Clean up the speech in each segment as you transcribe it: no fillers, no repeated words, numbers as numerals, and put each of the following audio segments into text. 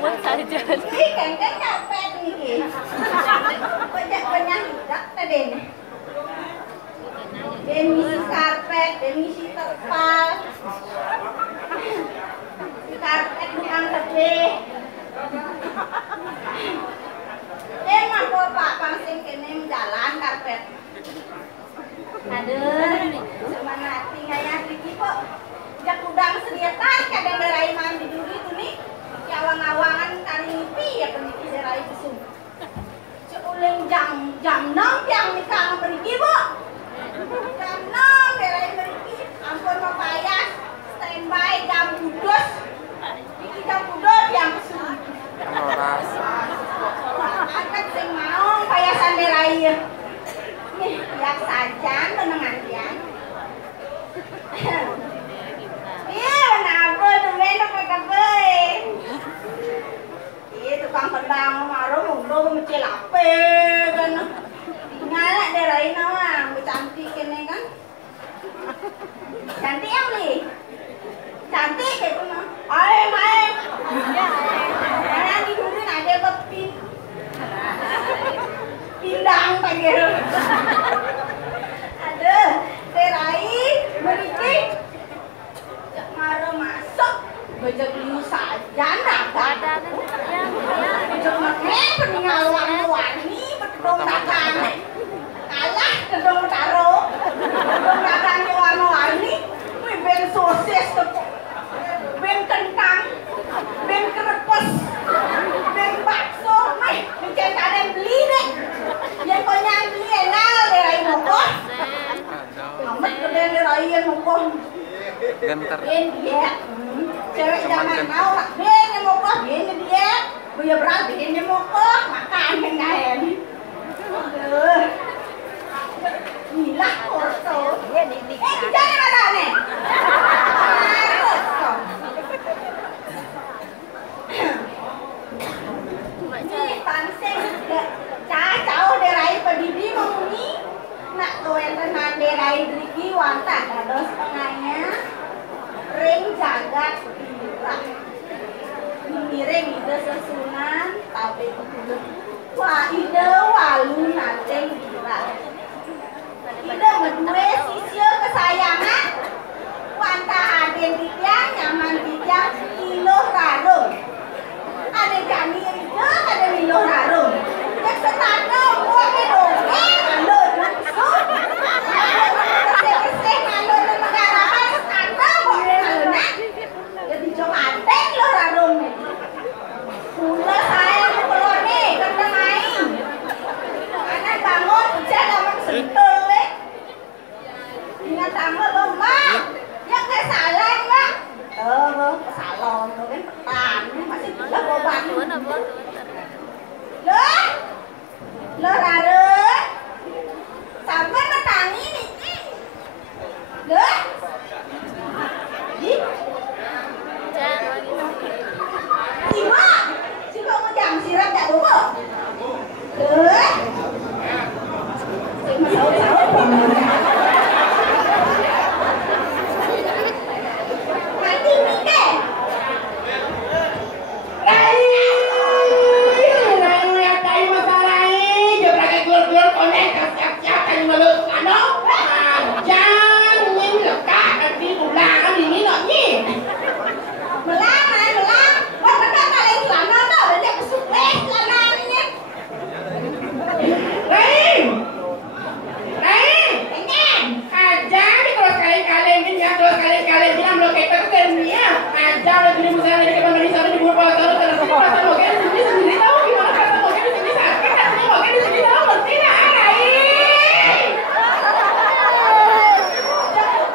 Buat saja. Kan kapet nih. Banyak hidak tadi. Dan misi karpet, dan misi terpal. Karpet bukan gede. Emang kok Pak Pangsing kene jalan karpet. Aduh, cuman hati ngayah iki kok. Jak udang sedietan kadang darai mandi dulu itu nih. Ki awang-awangan kali ngipi ya peniki darai besum. Ceuleng jam 6 yang nikah mriki, Bu. Jam 6 darai mriki. Ampun mapayas standby jam kudus. Iki jam kudus yang besum. Angkat sing mau payasan darai. Nih, yak sajan menengantian. Iya, napa temen apa kabar? Iya, tukang pedang marung mundur mecil ape kan. Nyala darai nawa, cantik kene kan. Cantik yang li. Cantik gitu mah. Ae. Karena di dulu ada kepin. Pindang panggil. Aduh, darai beriki. Maro masuk, bejek liu saja dagang. Bejek makan peninggal warni bedong dagang. Kalah gedong taro. Gedong dagang warni, ben sosis tepuk, ben kentang, ben kerepes, ben bakso, mencari kalian beli deh. Yang kau yang beli enak derai moko. Amat gede derai yang moko. Gentar. Diet. Cewek zaman now lah, dia moko, dia diet. Buya berarti dia moko, makan yang lain. Aduh. Gila korso. Jangan mana nih? Korso. Ini panseng cacau derai pedidi menguni. Nak tuan tenan derai driki wanta kados tengahnya. Ring jagat pirang. Miring ide sesunan tapi betul. Wah ide walu nate pirang. Ide berdua sisio kesayangan. Wanta aden tiang nyaman tiang kilo rarung. Ada jani ide ada kilo rarung. Yang setano buat dong. Ando langsung. Jadi jom anteng lo rarung nih. Pula saya keluar nih, kena main. Karena bangun hujan lama sentuh nih. Ingat sama lo mak, yang ke salon mak. Ke salon lo kan petan, masih gila boban. Lo rarung, sampai metangi nih. Lo. Siapa mau jam siram tak dulu? Mati mikir. Rai masalah ini, jom lagi gul-gul konek siap-siap kan malu kano. Jangan ingin lekat nanti pulang ini noknya. Melang. Wah, mereka kalian celana tau, dan dia kesukles celananya. Raim, pengen. Aja nih kalau sekali-kali bilang lo kayak terken dia. Aja lo gini misalnya di depan dari sana di bawah kalau terus rasa lo kayak sendiri tahu gimana rasa lo kayak di sini sakit, rasanya lo kayak di sini tahu mesti lah, Raim.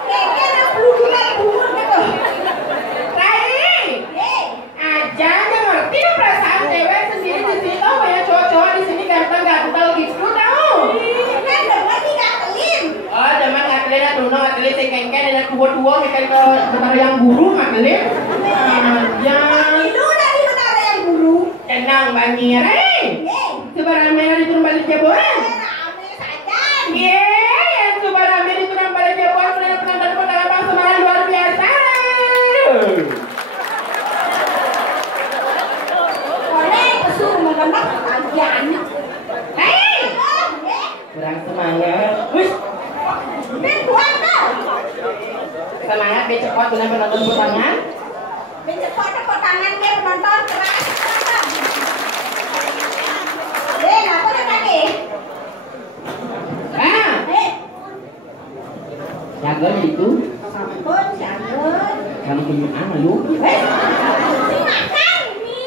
Kayaknya bulan gitu. Jangan ngerti kan perasaan cewek sendiri di sini tau banyak cowok-cowok di sini ganteng-ganteng gitu tau. Kan demen nih ngatelin. Oh demen ngatelin atau ngatelin sing kengken dan tua-tua mereka ke betara yang guru ngatelin. Jangan. Itu dari betara yang guru. Tenang banget, sebarang merah diturun balik jaboan. Rame saja. Yang sebarang merah diturun balik jaboan penonton dalam semarang luar biasa. benar ajaannya. Hei, kurang semangat. Wih, ben kuat dah. Semangat, ben cepat dengan penonton pertangan. Ben cepat pertangan ke penonton keras. Ben, apa lagi? Ah, jaga itu. Sampun, jaga. Kamu punya anak lu? Makan ini.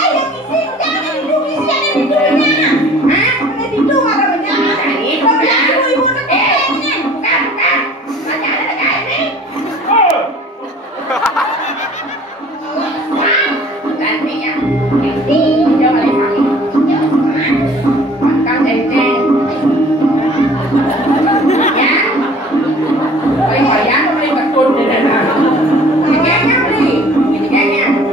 Hãy subscribe cho kênh Ghiền Mì Gõ để không bỏ lỡ những video hấp dẫn.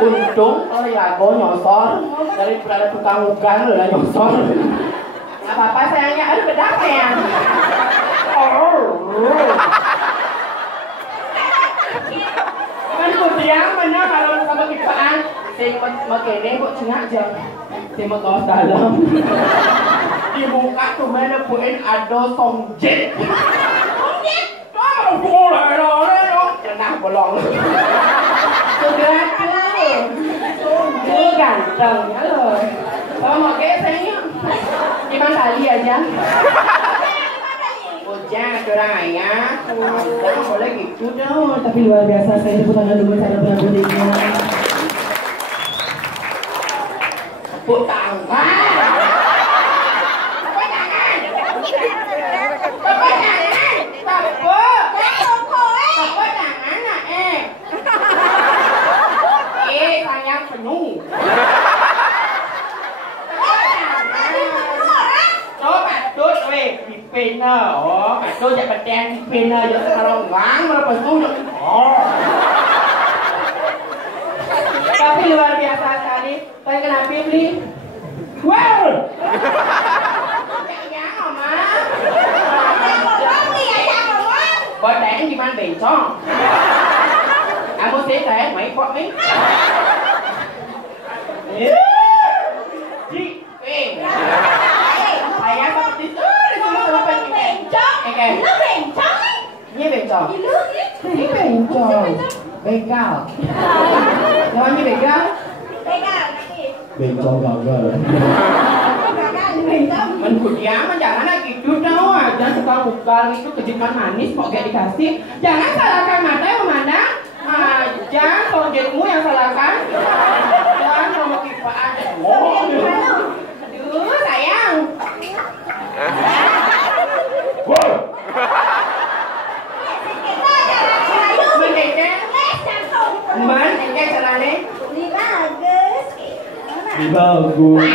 Untung kalau ya gue nyosor daripada tukang ugan lo lah nyosor. Gak apa-apa sayangnya, aduh bedak ya. Kan kudiang mana kalau sama kipaan si makene kok cengak jam si makawas dalam di muka tuh mana puin ada songjet. Songjet? Tuh boleh loh, cenah bolong. Sudah tuh gantengnya loh. Kalau mau kayak sayangnya gimana tali aja. Jangan curang ya, jangan boleh gitu dong. Tapi luar biasa, saya tepuk tangan dulu saya benar-benarnya. Tepuk tangan. Tepuk tangan. Tepuk tangan. Tepuk tangan nak sayang penuh. Patut weh dipena. Oh, patut jak paten dipena je sekarang lang berapa tu. Oh. Tapi luar biasa sekali. Saya kenapa beli? Wow. Ya, Mama. Bữa đánh đi ăn bể cho. Muốn thế thế mấy quạt mấy. Chị, thầy ăn bao tí nó bền chó. Như bền chó. Như bền chó. Bền cao. Nó như bền cao. Bền chó gạo gạo. Menurut dia mah jangan lagi gitu dong, jangan suka buka itu kejutan manis kok gak dikasih. Jangan salahkan mata yang memandang, jangan songjetmu yang salahkan. Jangan sama kipaan. Aduh sayang. Mendeknya caranya? Dibagus. Beli bagus.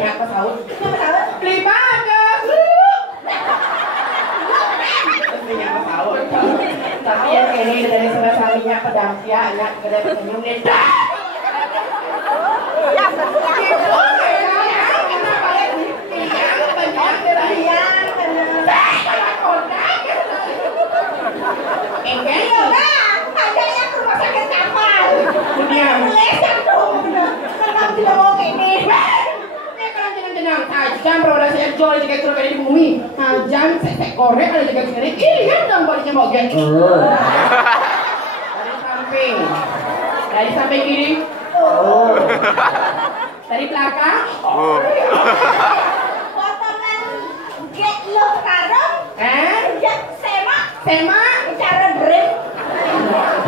Apa tahu? Beli bagus. Apa tahu? Tapi yang ini dari salah satunya pedang anak kedai penyum neda. kayak curug di bumi. Jangan sek korek ada jaga sini. Lihat dong baliknya mau get. Dari samping kiri. Dari belakang. Potongan get lo karung. Sema cara brem.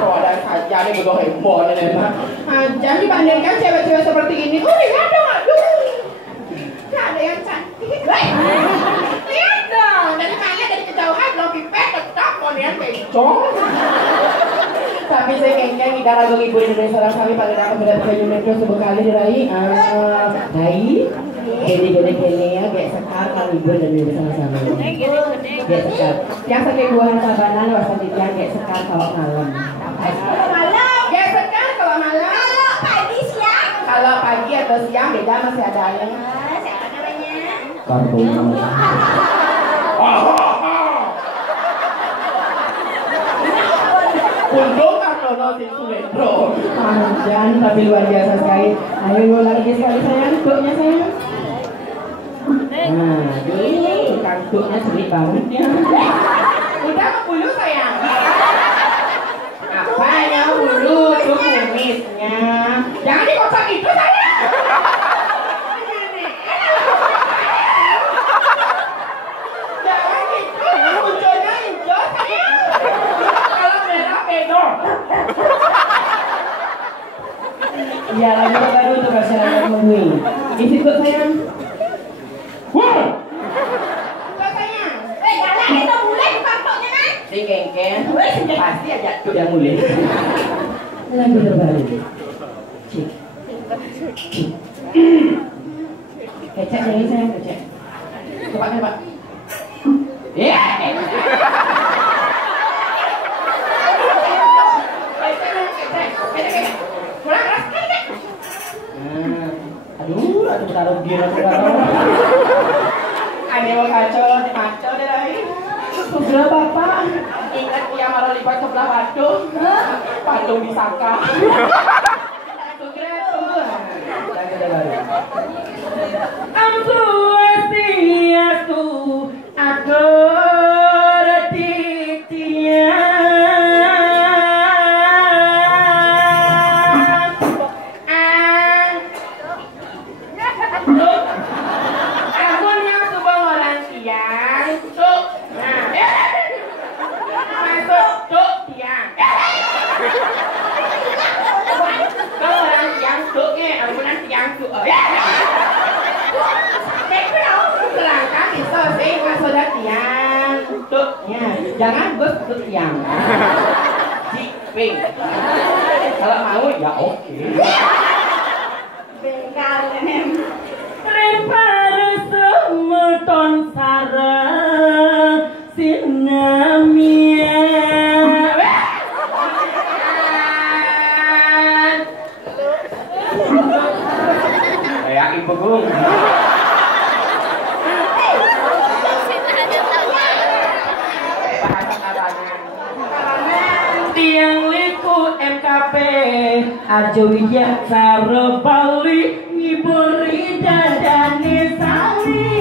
Ada saja nih bodoh heboh nih. Jangan dibandingkan cewek-cewek seperti ini. Lihat dong, aduh. Gak ada yang cantik. Lihat dong, dari mana dari kejauhan belum pipet tetap mau lihat becong. Tapi saya kayaknya kita ragu ibu Indonesia orang kami pada dapat mendapat Unesco sebuah kali diraih. Gede ya, kayak sekar kalau ibu dan ibu sama-sama. Kayak sekar. Yang sakit buah sabanan wasan titian kayak sekar kalau malam. Kayak sekar kalau malam. Kalau pagi siang. Kalau pagi atau siang beda masih ada yang. Siapa namanya? Kartun. Untuk Kartono Sinsuletro. Jangan tapi luar biasa sekali. Ayo ulang lagi sekali sayang, tuknya sayang. Nah, ini tuknya sulit banget ya. Udah ke bulu sayang. Apanya bulu tuh kumisnya? Jangan dikosak itu sayang. Jangan gitu, munculnya hijau sayang. Kalau merah pedo. Ya lagi baru untuk masyarakat Mui. Isi kok sayang. Wah. Kok sayang. Jalan itu mulai bukan toknya kan? Si Kengken. Pasti aja tuh yang mulai. Lagu terbaru. Cik. Kecek ini sayang kecek. Coba Pak. Ya. Aduh, taruh gila ada mau kacau deh lagi. Sebelah bapak, ingat yang malah lipat sebelah patung disangka. Ampuestiastu aku retitia. Jangan bus untuk tiang. Jiping. Kalau mau ya oke. Bengkal nem. Repare semeton sara sinamia. Kayak ibu gung. Tiang liku MKP Arjo Widya Saro Bali ngiburi dadane sali.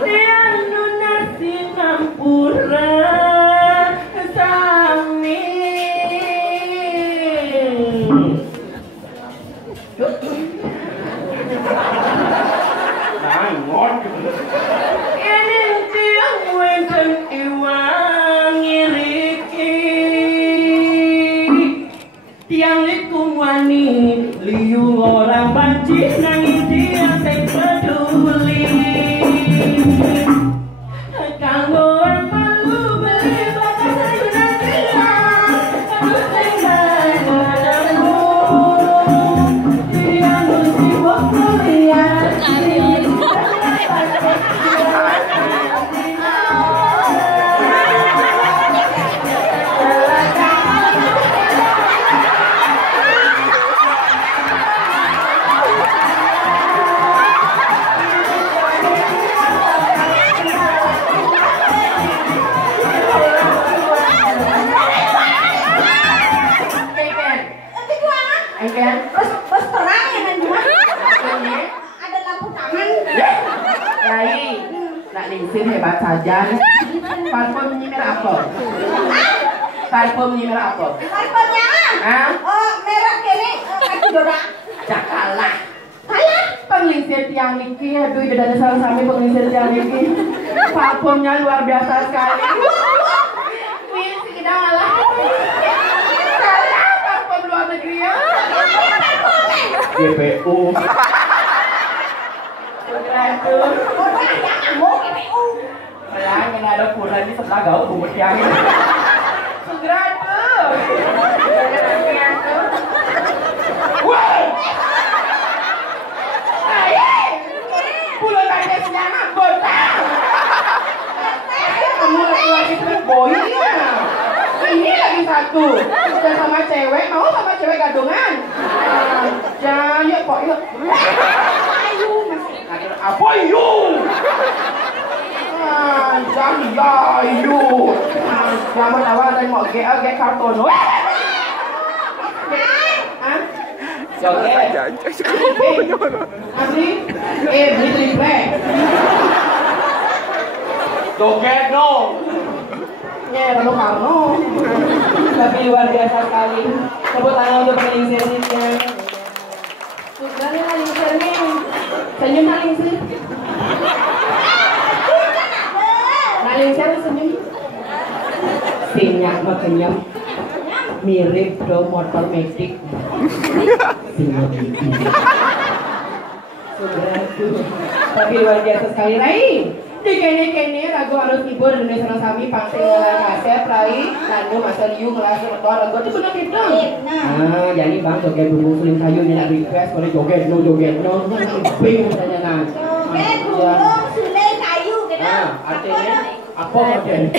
Tiang nunasi ngampura sami. Ini tiang wenten iwang ngiriki. Tiang liku wani liu orang banci nangis dia teh peduli. Kanggo apa lu beli batas sayuran tiang harus tinggal padamu. Tiang mesti waktu lihat. Lingsin hebat saja. Parfumnya merah apa? Parfumnya merah apa? Parfumnya? Hah? Oh, merah kene kaki dorak. Cakalah. Kalah penglingsir tiang niki, aduh bedanya salah sami penglingsir tiang niki. Parfumnya luar biasa sekali. Wih, kita malah. Kalah parfum luar negeri ya. GPU. Itu. Orang yang mau GPU. Sayang, yang ada pula di sebelah gaul bumut tiang ini. Segera tuh. Woi. Pulau tanya senyangat botak. Kamu lagi boy ya. Ini lagi satu. Udah sama cewek, mau sama cewek gadungan. Jangan yuk kok yuk. Ayu masih. Apa yuk? Jangan ya yuk. Jangan awal dan mau ge karton. Joget. Abdi, beli triplek. Joget dong. Lalu Karno. Tapi luar biasa sekali. Tepuk tangan untuk pengingsirnya. Sudah nih lingsirnya. Senyum lingsir. Lingsir senyum. Sinyak makenyam. Mirip do motor metik. Tapi luar biasa sekali Rai. Di kene lagu harus hibur Indonesia Sami pangsi ngelar kaset Rai. Lalu Master Yu ngelar motor lagu itu benar gitu. Jadi bang joget dulu suling kayu ini nak request boleh joget no bingung saja kan. Joget dulu suling kayu gitu. Artinya apa artinya?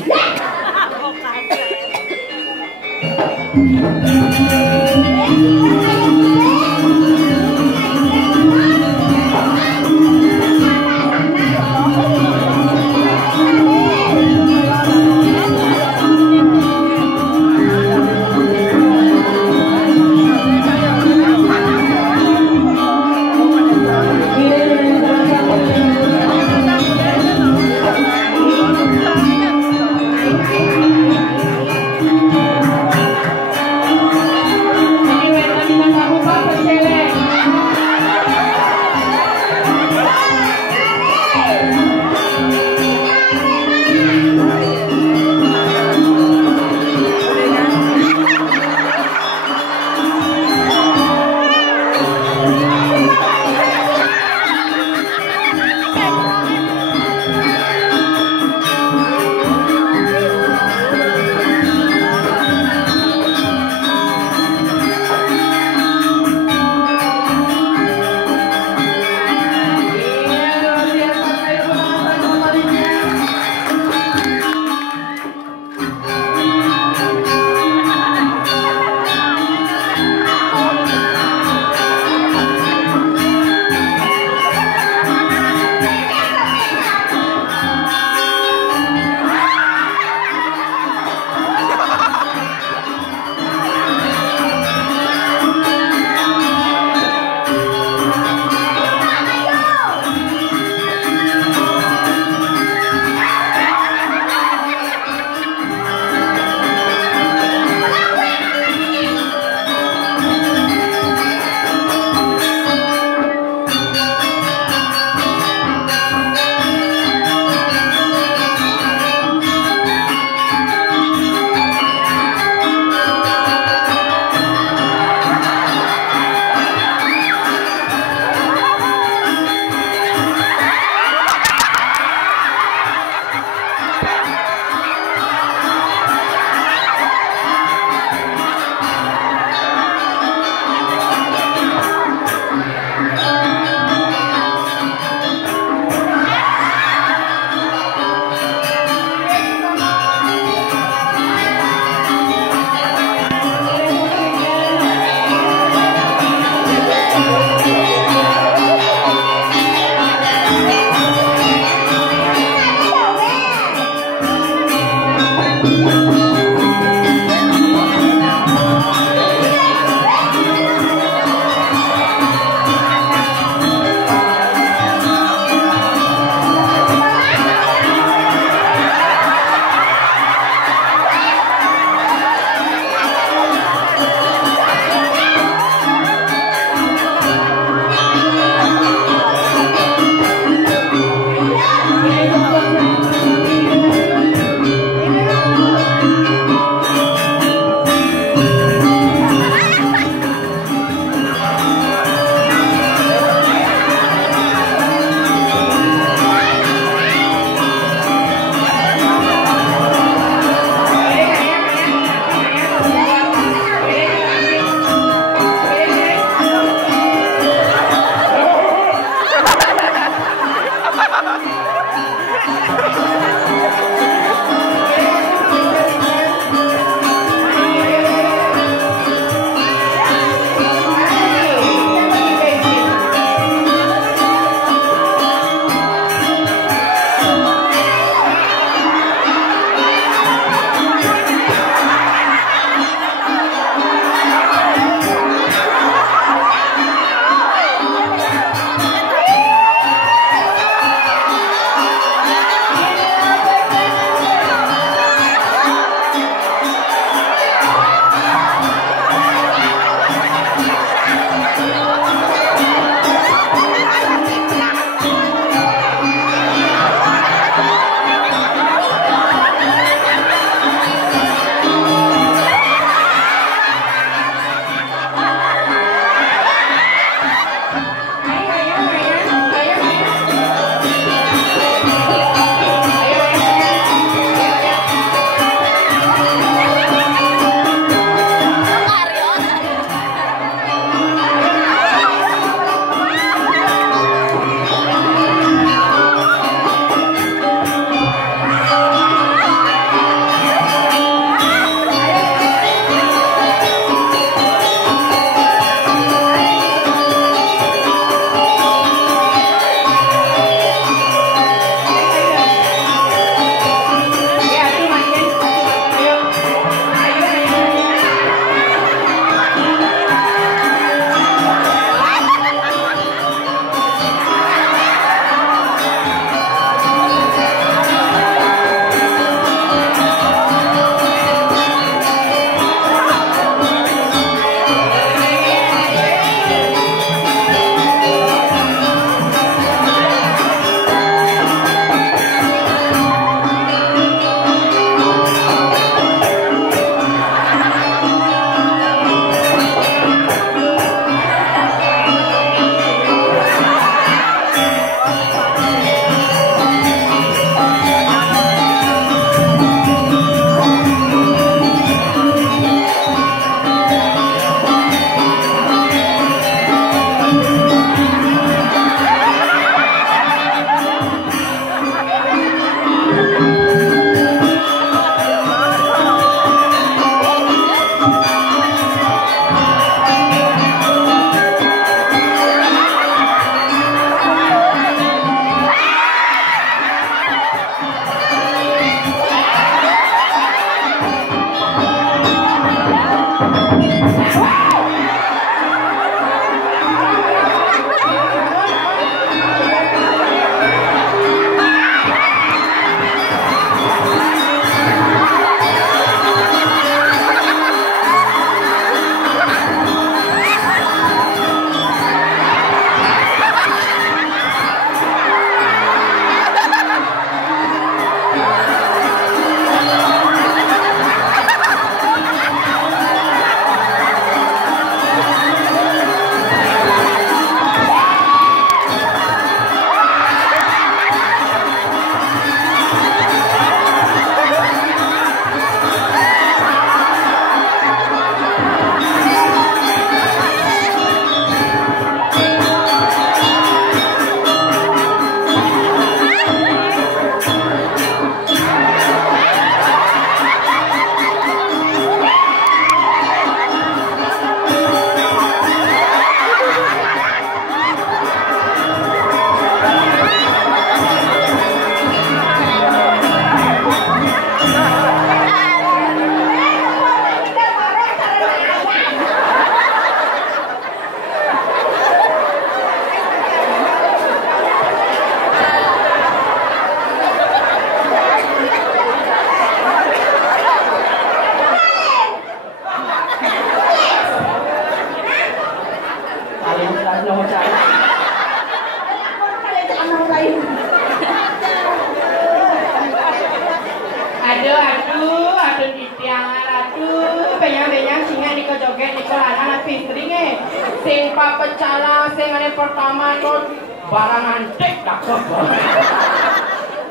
Cala sing pertama tuh barang antik cakep banget.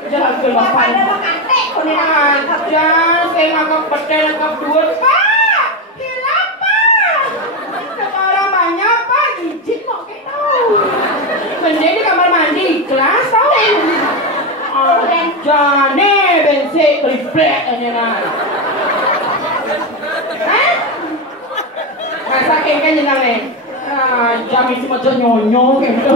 Jangan keluar. Ada makan teh kono Aja sing ngangkep petel ngangkep dhuwur, Pak. Hilang, Pak. Sekarang banyak, Pak. Gijik kok gitu. Mending di kamar mandi kelas tau. Jane bensin kliplek aja nah. Hah? Masa kengken jenang nih? Jam isi macam nyonyo gitu.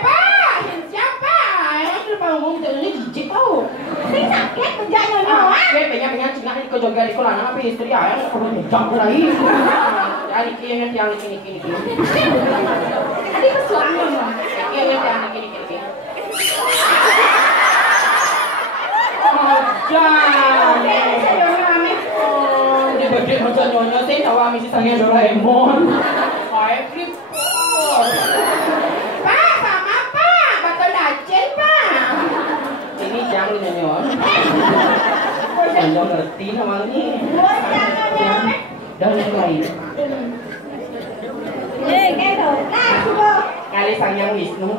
Pak, siapa? Emang kenapa ngomong ini gijik tau? sing sakit menjak nyonya. Pengen cingak ini ke joget di kolam apa istri ayah kalau jam lagi. Ya ini yang ini. Tadi pesuang nyonya. Ini yang ini. Jangan. Di bedek macam nyonya sih tahu misi sange Doraemon. Kayak klip. Pak, sama Pak, batal dacen Pak. Ini jangan nyonya. Nyonya ngerti nama ini. Dan yang lain. Cái đồ la chưa? Kali sang yang Wisnu.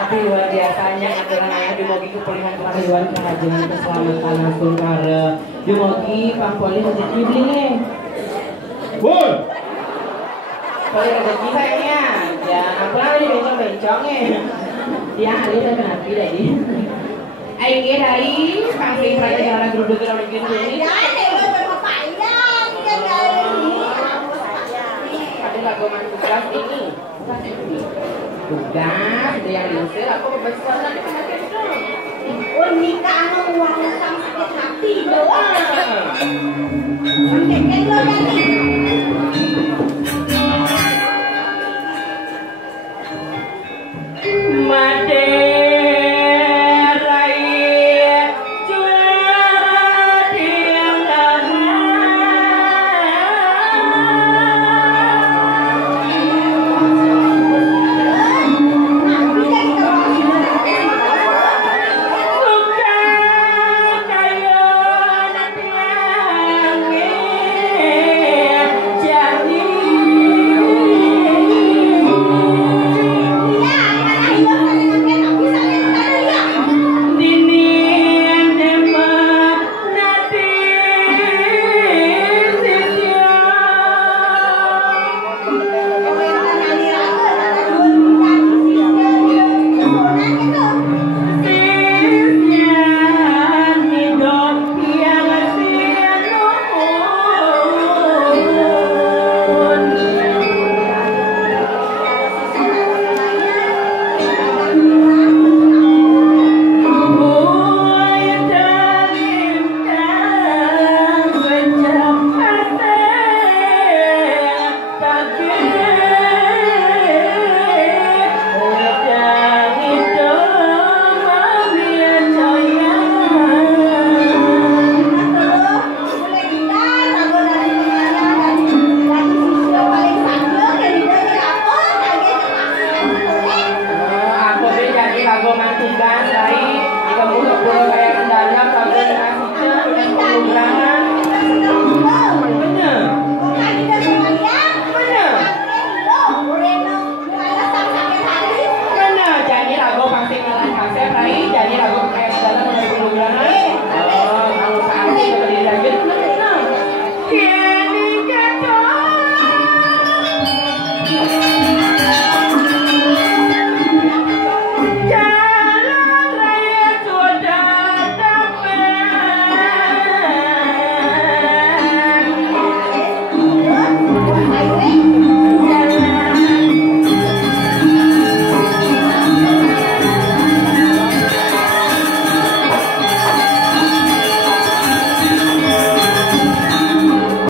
Tapi luar biasanya aturan ayah dimogi kepulihan kemahiran kerajaan keselamatan langsung kare dimogi pangpoli rezeki beli Bun poli rezeki sayangnya ya apa lagi bencong-bencongnya dia hari udah kenapa dari aing ge dari pangpoli kerajaan geruduk geruduk ini ada lagu tugas ini tugas ada yang diusir aku besar nanti penyakit itu nikah sama uang utang sakit hati doang.